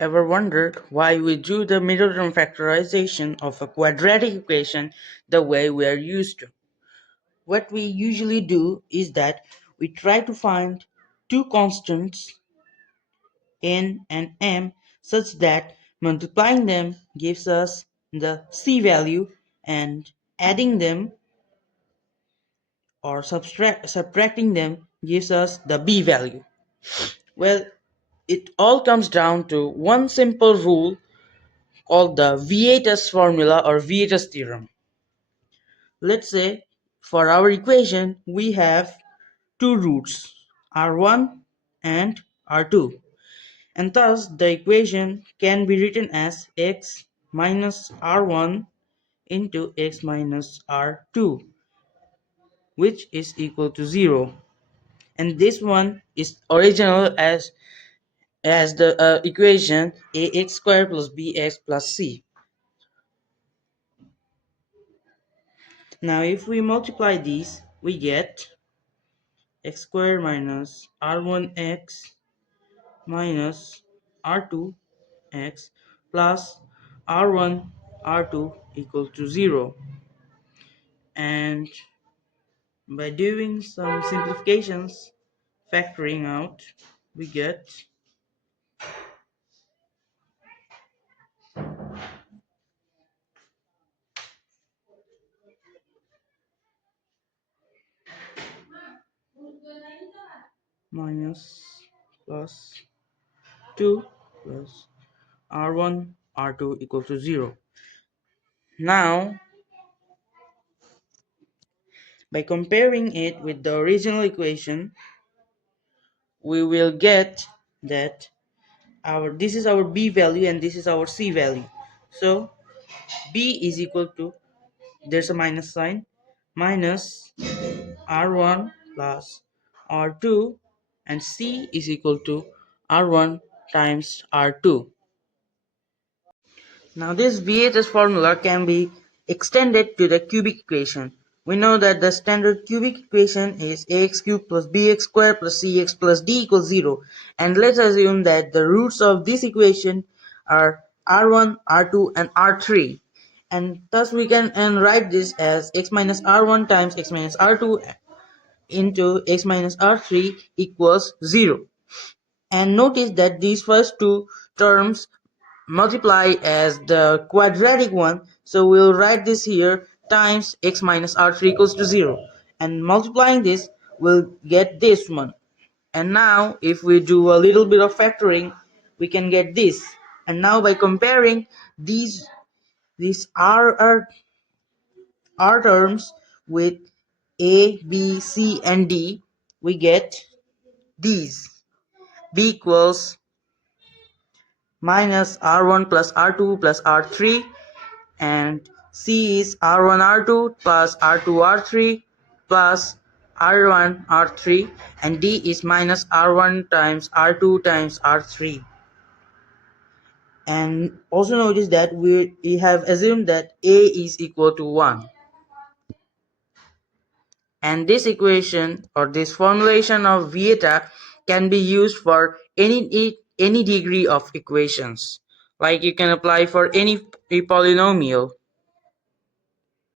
Ever wondered why we do the middle term factorization of a quadratic equation the way we are used to? What we usually do is that we try to find two constants n and m such that multiplying them gives us the c value and adding them or subtracting them gives us the b value. Well, it all comes down to one simple rule called the VIETA'S formula or VIETA'S theorem. Let's say for our equation we have two roots, r1 and r2, and thus the equation can be written as x minus r1 into x minus r2, which is equal to 0. And this one is original as the equation ax squared plus bx plus c. Now if we multiply these, we get x squared minus r1x minus r2x plus r1 r2 equal to 0. And by doing some simplifications, factoring out, we get minus plus 2 plus r1 r2 equal to 0. Now by comparing it with the original equation, we will get that this is our b value and this is our c value. So b is equal to, there's a minus sign, minus r1 plus r2, and c is equal to r1 times r2. Now this VIETA'S formula can be extended to the cubic equation. We know that the standard cubic equation is ax cubed plus bx squared plus cx plus d equals 0. And let's assume that the roots of this equation are r1, r2 and r3. And thus we can write this as x minus r1 times x minus r2 into x minus r3 equals 0. And notice that these first two terms multiply as the quadratic one, so we'll write this here times x minus r3 equals to 0, and multiplying this we'll get this one. And now if we do a little bit of factoring, we can get this. And now by comparing these r terms with a, b, c and d, we get these. B equals minus r1 plus r2 plus r3, and c is r1 r2 plus r2 r3 plus r1 r3, and d is minus r1 times r2 times r3. And also notice that we have assumed that a is equal to 1. And this equation or this formulation of Vieta can be used for any degree of equations. Like you can apply for any polynomial.